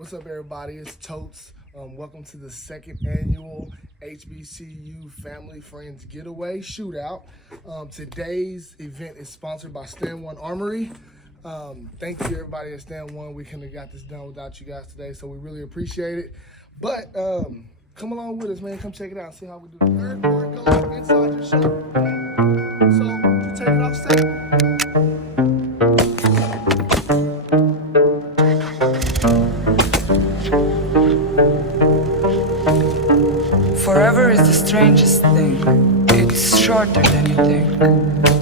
What's up, everybody? It's Totes. Welcome to the second annual HBCU Family Friends Getaway Shootout. Today's event is sponsored by Stand1Armory. Thank you, everybody at Stand1. We couldn't have got this done without you guys today, so we really appreciate it. But come along with us, man. Come check it out and see how we do. The third part goes inside your shirt. So you take it off safe. Forever is the strangest thing. It's shorter than you think.